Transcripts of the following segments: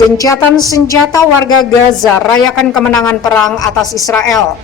Gencatan senjata warga Gaza rayakan kemenangan perang atas Israel.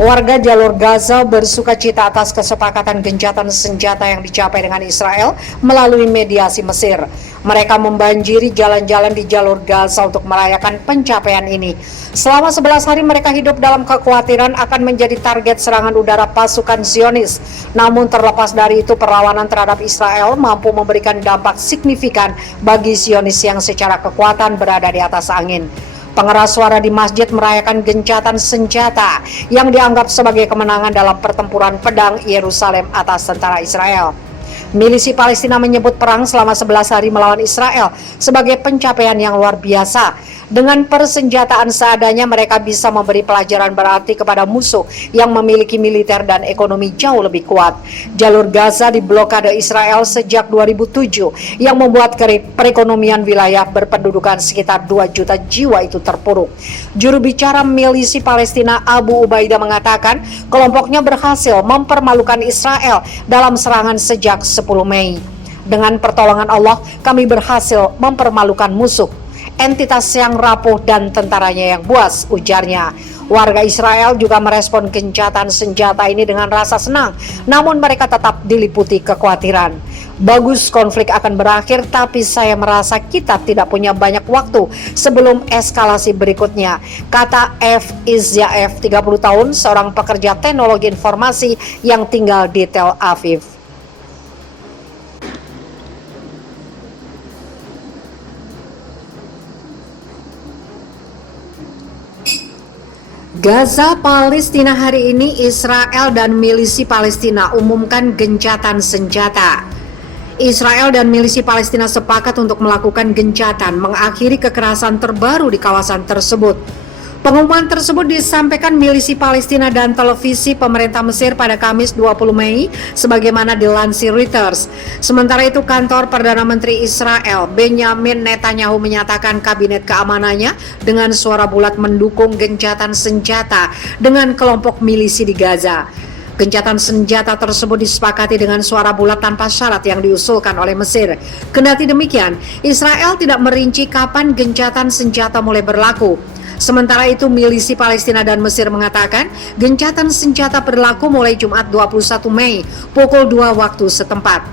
Warga jalur Gaza bersukacita atas kesepakatan gencatan senjata yang dicapai dengan Israel melalui mediasi Mesir. Mereka membanjiri jalan-jalan di jalur Gaza untuk merayakan pencapaian ini. Selama 11 hari mereka hidup dalam kekhawatiran akan menjadi target serangan udara pasukan Zionis. Namun terlepas dari itu, perlawanan terhadap Israel mampu memberikan dampak signifikan bagi Zionis yang secara kekuatan berada di atas angin. Pengeras suara di masjid merayakan gencatan senjata yang dianggap sebagai kemenangan dalam pertempuran pedang Yerusalem atas tentara Israel. Milisi Palestina menyebut perang selama 11 hari melawan Israel sebagai pencapaian yang luar biasa. Dengan persenjataan seadanya mereka bisa memberi pelajaran berarti kepada musuh yang memiliki militer dan ekonomi jauh lebih kuat. Jalur Gaza diblokade Israel sejak 2007 yang membuat perekonomian wilayah berpendudukan sekitar 2 juta jiwa itu terpuruk. Juru bicara milisi Palestina Abu Ubaidah mengatakan kelompoknya berhasil mempermalukan Israel dalam serangan sejak 10 Mei. Dengan pertolongan Allah, kami berhasil mempermalukan musuh. Entitas yang rapuh dan tentaranya yang buas, ujarnya. Warga Israel juga merespon gencatan senjata ini dengan rasa senang, namun mereka tetap diliputi kekhawatiran. Bagus konflik akan berakhir, tapi saya merasa kita tidak punya banyak waktu sebelum eskalasi berikutnya, kata F. Izyaev, 30 tahun, seorang pekerja teknologi informasi yang tinggal di Tel Aviv. Gaza, Palestina hari ini, Israel dan milisi Palestina umumkan gencatan senjata. Israel dan milisi Palestina sepakat untuk melakukan gencatan mengakhiri kekerasan terbaru di kawasan tersebut. Pengumuman tersebut disampaikan milisi Palestina dan televisi pemerintah Mesir pada Kamis 20 Mei sebagaimana dilansir Reuters. Sementara itu kantor Perdana Menteri Israel Benjamin Netanyahu menyatakan kabinet keamanannya dengan suara bulat mendukung gencatan senjata dengan kelompok milisi di Gaza. Gencatan senjata tersebut disepakati dengan suara bulat tanpa syarat yang diusulkan oleh Mesir. Kendati demikian, Israel tidak merinci kapan gencatan senjata mulai berlaku. Sementara itu, milisi Palestina dan Mesir mengatakan gencatan senjata berlaku mulai Jumat 21 Mei pukul 2 waktu setempat.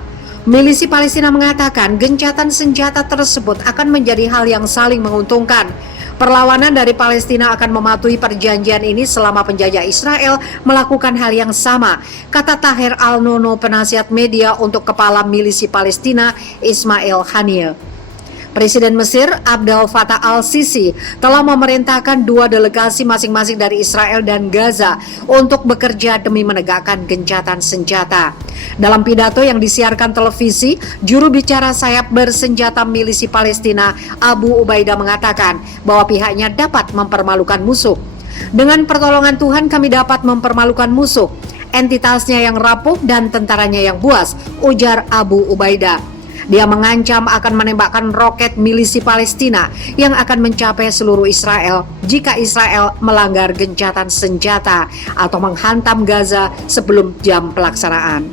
Milisi Palestina mengatakan gencatan senjata tersebut akan menjadi hal yang saling menguntungkan. Perlawanan dari Palestina akan mematuhi perjanjian ini selama penjajah Israel melakukan hal yang sama, kata Tahir Al-Nono, penasihat media untuk kepala milisi Palestina Ismail Haniyeh. Presiden Mesir Abdel Fattah al-Sisi telah memerintahkan 2 delegasi masing-masing dari Israel dan Gaza untuk bekerja demi menegakkan gencatan senjata. Dalam pidato yang disiarkan televisi, juru bicara sayap bersenjata milisi Palestina Abu Ubaidah mengatakan bahwa pihaknya dapat mempermalukan musuh. Dengan pertolongan Tuhan kami dapat mempermalukan musuh, entitasnya yang rapuh dan tentaranya yang buas, ujar Abu Ubaidah. Dia mengancam akan menembakkan roket milisi Palestina yang akan mencapai seluruh Israel jika Israel melanggar gencatan senjata atau menghantam Gaza sebelum jam pelaksanaan.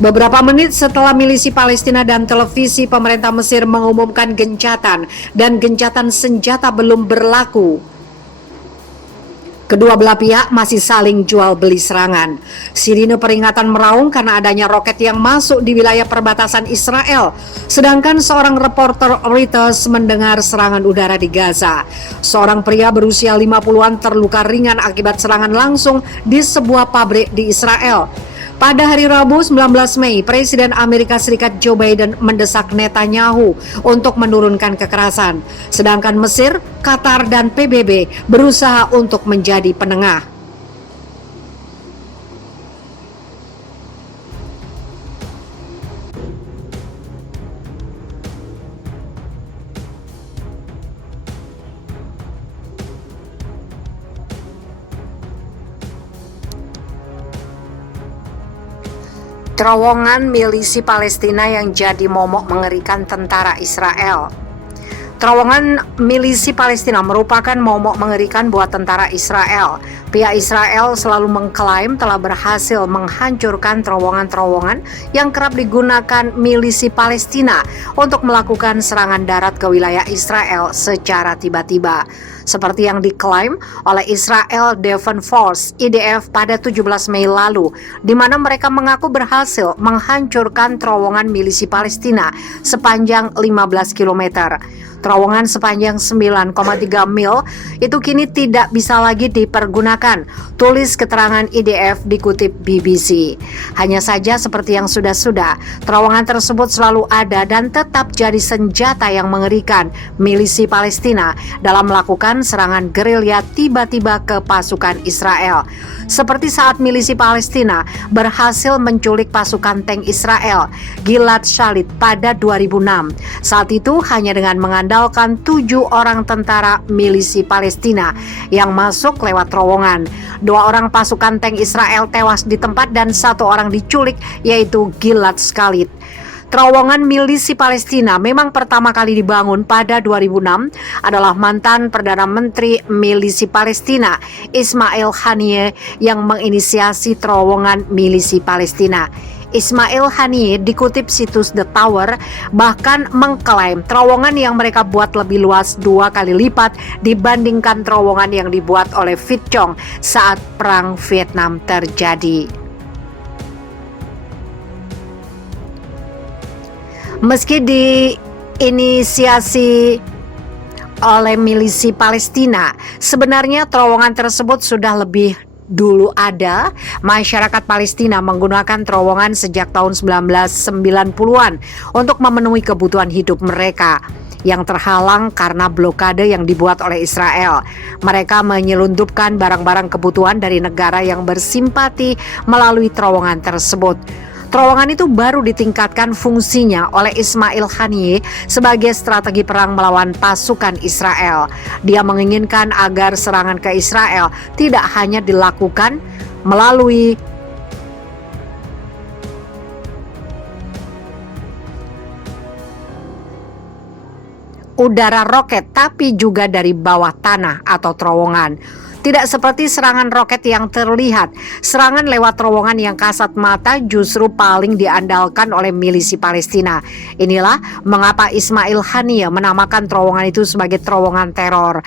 Beberapa menit setelah milisi Palestina dan televisi pemerintah Mesir mengumumkan gencatan dan gencatan senjata belum berlaku, kedua belah pihak masih saling jual beli serangan. Sirine peringatan meraung karena adanya roket yang masuk di wilayah perbatasan Israel. Sedangkan seorang reporter Reuters mendengar serangan udara di Gaza. Seorang pria berusia 50-an terluka ringan akibat serangan langsung di sebuah pabrik di Israel. Pada hari Rabu 19 Mei, Presiden Amerika Serikat Joe Biden mendesak Netanyahu untuk menurunkan kekerasan. Sedangkan Mesir, Qatar, dan PBB berusaha untuk menjadi penengah. Terowongan milisi Palestina yang jadi momok mengerikan tentara Israel. Terowongan milisi Palestina merupakan momok mengerikan buat tentara Israel. Pihak Israel selalu mengklaim telah berhasil menghancurkan terowongan-terowongan yang kerap digunakan milisi Palestina untuk melakukan serangan darat ke wilayah Israel secara tiba-tiba. Seperti yang diklaim oleh Israel Defense Force (IDF) pada 17 Mei lalu, di mana mereka mengaku berhasil menghancurkan terowongan milisi Palestina sepanjang 15 km. Terowongan sepanjang 9,3 mil itu kini tidak bisa lagi dipergunakan, tulis keterangan IDF dikutip BBC. Hanya saja seperti yang sudah-sudah, terowongan tersebut selalu ada dan tetap jadi senjata yang mengerikan milisi Palestina dalam melakukan serangan gerilya tiba-tiba ke pasukan Israel. Seperti saat milisi Palestina berhasil menculik pasukan tank Israel, Gilad Shalit pada 2006. Saat itu hanya dengan mengandalkan 7 orang tentara milisi Palestina yang masuk lewat terowongan. 2 orang pasukan tank Israel tewas di tempat dan 1 orang diculik, yaitu Gilad Shalit. Terowongan milisi Palestina memang pertama kali dibangun pada 2006 adalah mantan Perdana Menteri milisi Palestina Ismail Haniyeh yang menginisiasi terowongan milisi Palestina. Ismail Haniyeh dikutip situs The Tower bahkan mengklaim terowongan yang mereka buat lebih luas 2 kali lipat dibandingkan terowongan yang dibuat oleh Viet Cong saat Perang Vietnam terjadi. Meski diinisiasi oleh milisi Palestina, sebenarnya terowongan tersebut sudah lebih dulu ada. Masyarakat Palestina menggunakan terowongan sejak tahun 1990-an untuk memenuhi kebutuhan hidup mereka yang terhalang karena blokade yang dibuat oleh Israel. Mereka menyelundupkan barang-barang kebutuhan dari negara yang bersimpati melalui terowongan tersebut. Terowongan itu baru ditingkatkan fungsinya oleh Ismail Haniyeh sebagai strategi perang melawan pasukan Israel. Dia menginginkan agar serangan ke Israel tidak hanya dilakukan melalui udara roket, tapi juga dari bawah tanah atau terowongan. Tidak seperti serangan roket yang terlihat, serangan lewat terowongan yang kasat mata justru paling diandalkan oleh milisi Palestina. Inilah mengapa Ismail Haniyeh menamakan terowongan itu sebagai terowongan teror.